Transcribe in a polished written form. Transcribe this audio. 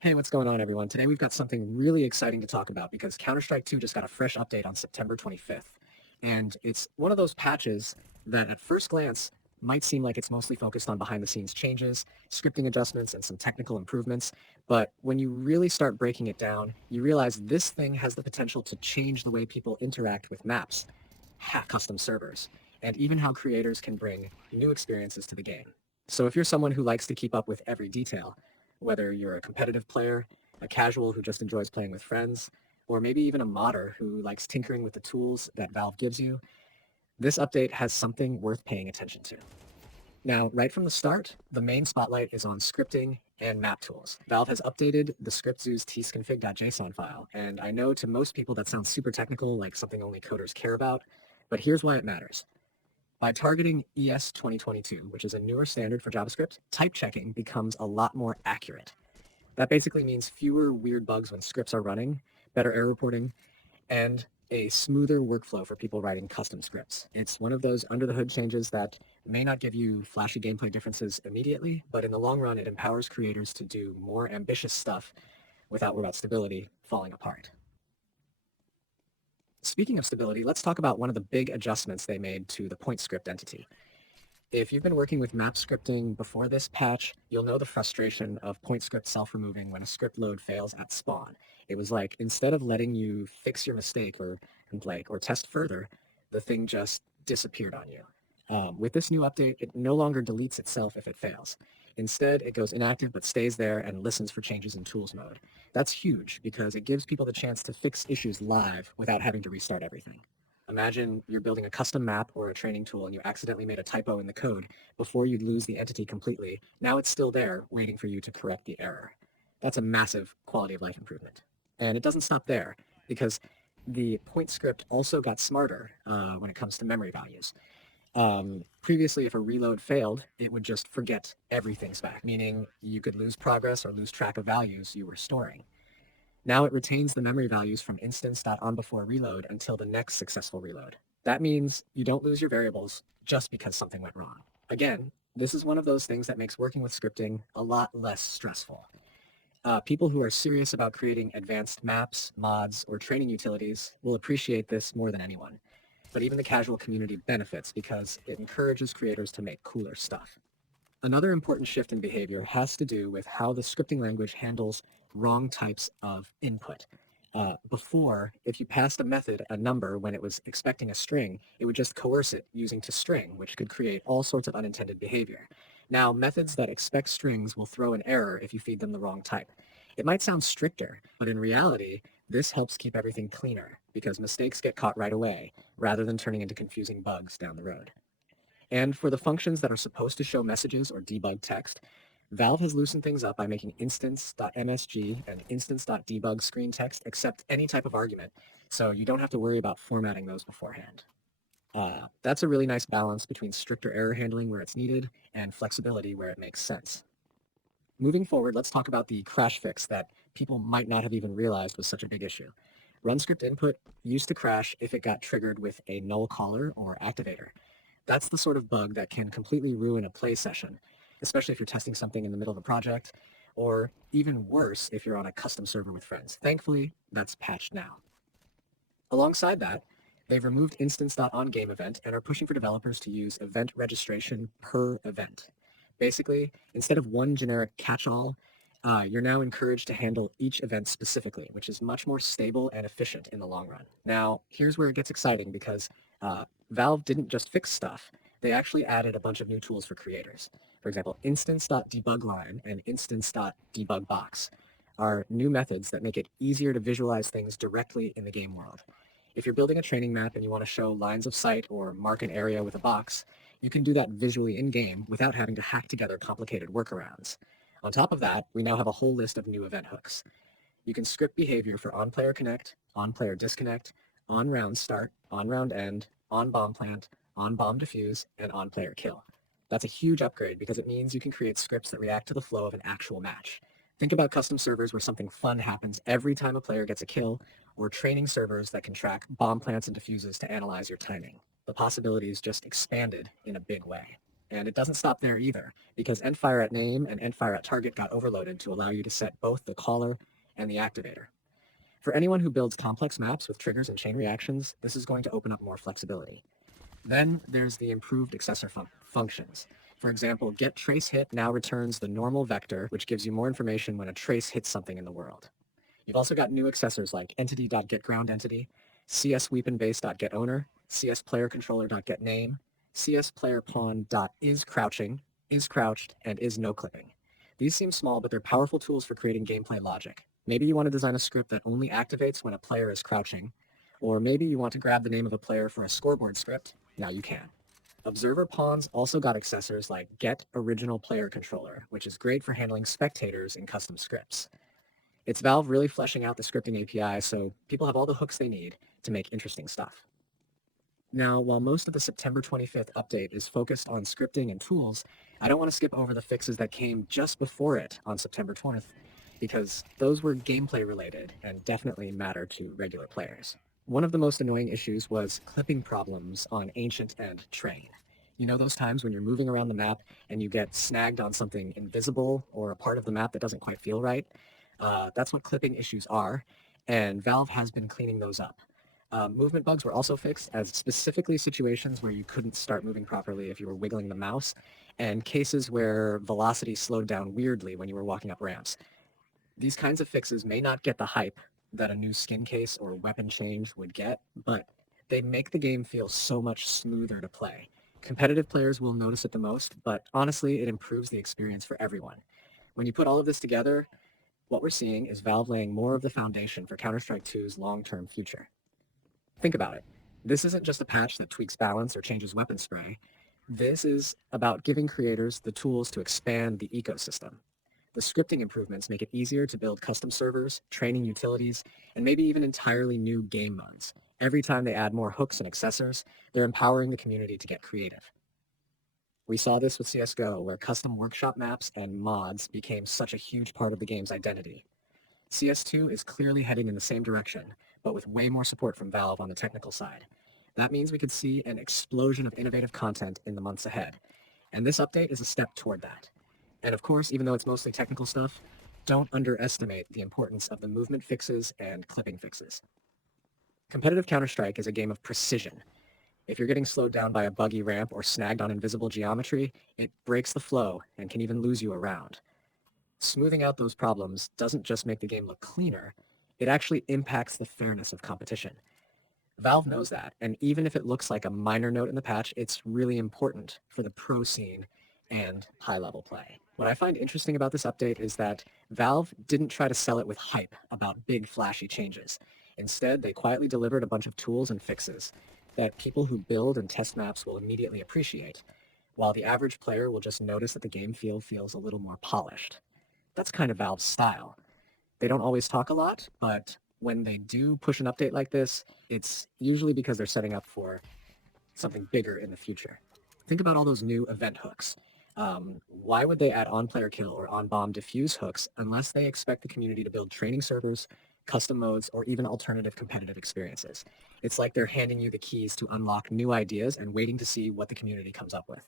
Hey, what's going on, everyone? Today we've got something really exciting to talk about because Counter-Strike 2 just got a fresh update on September 25th. And it's one of those patches that at first glance might seem like it's mostly focused on behind-the-scenes changes, scripting adjustments, and some technical improvements. But when you really start breaking it down, you realize this thing has the potential to change the way people interact with maps, hack custom servers, and even how creators can bring new experiences to the game. So if you're someone who likes to keep up with every detail, whether you're a competitive player, a casual who just enjoys playing with friends, or maybe even a modder who likes tinkering with the tools that Valve gives you, this update has something worth paying attention to. Now, right from the start, the main spotlight is on scripting and map tools. Valve has updated the scriptzoo's tsconfig.json file, and I know to most people that sounds super technical, like something only coders care about, but here's why it matters. By targeting ES 2022, which is a newer standard for JavaScript, type checking becomes a lot more accurate. That basically means fewer weird bugs when scripts are running, better error reporting, and a smoother workflow for people writing custom scripts. It's one of those under the hood changes that may not give you flashy gameplay differences immediately, but in the long run, it empowers creators to do more ambitious stuff without worry about stability falling apart. Speaking of stability, let's talk about one of the big adjustments they made to the point script entity. If you've been working with map scripting before this patch, you'll know the frustration of point script self-removing when a script load fails at spawn. It was like, instead of letting you fix your mistake or test further, the thing just disappeared on you. With this new update, it no longer deletes itself if it fails. Instead, it goes inactive but stays there and listens for changes in tools mode. That's huge because it gives people the chance to fix issues live without having to restart everything. Imagine you're building a custom map or a training tool and you accidentally made a typo in the code before you lose the entity completely. Now it's still there waiting for you to correct the error. That's a massive quality of life improvement. And it doesn't stop there because the point script also got smarter when it comes to memory values. Previously, if a reload failed, it would just forget everything's back, meaning you could lose progress or lose track of values you were storing. Now it retains the memory values from instance.onBeforeReload until the next successful reload. That means you don't lose your variables just because something went wrong. Again, this is one of those things that makes working with scripting a lot less stressful. People who are serious about creating advanced maps, mods, or training utilities will appreciate this more than anyone. But even the casual community benefits because it encourages creators to make cooler stuff. Another important shift in behavior has to do with how the scripting language handles wrong types of input. Before, if you passed a method a number when it was expecting a string, it would just coerce it using toString, which could create all sorts of unintended behavior. Now, methods that expect strings will throw an error if you feed them the wrong type. It might sound stricter, but in reality, this helps keep everything cleaner because mistakes get caught right away, rather than turning into confusing bugs down the road. And for the functions that are supposed to show messages or debug text, Valve has loosened things up by making instance.msg and instance.debug screen text accept any type of argument, so you don't have to worry about formatting those beforehand. That's a really nice balance between stricter error handling where it's needed and flexibility where it makes sense. Moving forward, let's talk about the crash fix that people might not have even realized was such a big issue. Run script input used to crash if it got triggered with a null caller or activator. That's the sort of bug that can completely ruin a play session, especially if you're testing something in the middle of a project, or even worse if you're on a custom server with friends. Thankfully, that's patched now. Alongside that, they've removed instance.onGameEvent and are pushing for developers to use event registration per event. Basically, instead of one generic catch-all, you're now encouraged to handle each event specifically, which is much more stable and efficient in the long run. Now, here's where it gets exciting because Valve didn't just fix stuff. They actually added a bunch of new tools for creators. For example, instance.debugLine and instance.debugBox are new methods that make it easier to visualize things directly in the game world. If you're building a training map and you want to show lines of sight or mark an area with a box, you can do that visually in-game without having to hack together complicated workarounds. On top of that, we now have a whole list of new event hooks. You can script behavior for on-player connect, on-player disconnect, on-round start, on-round end, on-bomb plant, on-bomb defuse, and on-player kill. That's a huge upgrade because it means you can create scripts that react to the flow of an actual match. Think about custom servers where something fun happens every time a player gets a kill, or training servers that can track bomb plants and defuses to analyze your timing. The possibilities just expanded in a big way. And it doesn't stop there either, because endfire at name and endfire at target got overloaded to allow you to set both the caller and the activator. For anyone who builds complex maps with triggers and chain reactions, this is going to open up more flexibility. Then there's the improved accessor functions. For example, get trace hit now returns the normal vector, which gives you more information when a trace hits something in the world. You've also got new accessors like entity.getGroundEntity, CSWeaponBase.getOwner, CSPlayerController.getName, CSPlayerPawn.isCrouching, isCrouched, and isNoClipping. These seem small, but they're powerful tools for creating gameplay logic. Maybe you want to design a script that only activates when a player is crouching, or maybe you want to grab the name of a player for a scoreboard script. Now you can. Observer pawns also got accessors like Get Original Player Controller, which is great for handling spectators in custom scripts. It's Valve really fleshing out the scripting API so people have all the hooks they need to make interesting stuff. Now, while most of the September 25th update is focused on scripting and tools, I don't want to skip over the fixes that came just before it on September 20th, because those were gameplay related and definitely matter to regular players. One of the most annoying issues was clipping problems on Ancient and Train. You know those times when you're moving around the map and you get snagged on something invisible or a part of the map that doesn't quite feel right? That's what clipping issues are, and Valve has been cleaning those up. Movement bugs were also fixed as specifically situations where you couldn't start moving properly if you were wiggling the mouse, and cases where velocity slowed down weirdly when you were walking up ramps. These kinds of fixes may not get the hype that a new skin case or weapon change would get, but they make the game feel so much smoother to play. Competitive players will notice it the most, but honestly, it improves the experience for everyone. When you put all of this together, what we're seeing is Valve laying more of the foundation for Counter-Strike 2's long-term future. Think about it. This isn't just a patch that tweaks balance or changes weapon spray. This is about giving creators the tools to expand the ecosystem. The scripting improvements make it easier to build custom servers, training utilities, and maybe even entirely new game modes. Every time they add more hooks and accessors, they're empowering the community to get creative. We saw this with CSGO, where custom workshop maps and mods became such a huge part of the game's identity. CS2 is clearly heading in the same direction, but with way more support from Valve on the technical side. That means we could see an explosion of innovative content in the months ahead, and this update is a step toward that. And of course, even though it's mostly technical stuff, don't underestimate the importance of the movement fixes and clipping fixes. Competitive Counter-Strike is a game of precision. If you're getting slowed down by a buggy ramp or snagged on invisible geometry, it breaks the flow and can even lose you a round. Smoothing out those problems doesn't just make the game look cleaner, it actually impacts the fairness of competition. Valve knows that, and even if it looks like a minor note in the patch, it's really important for the pro scene and high-level play. What I find interesting about this update is that Valve didn't try to sell it with hype about big flashy changes. Instead, they quietly delivered a bunch of tools and fixes that people who build and test maps will immediately appreciate, while the average player will just notice that the game feels a little more polished. That's kind of Valve's style. They don't always talk a lot, but when they do push an update like this, it's usually because they're setting up for something bigger in the future. Think about all those new event hooks. Why would they add on-player kill or on-bomb diffuse hooks unless they expect the community to build training servers, custom modes, or even alternative competitive experiences? It's like they're handing you the keys to unlock new ideas and waiting to see what the community comes up with.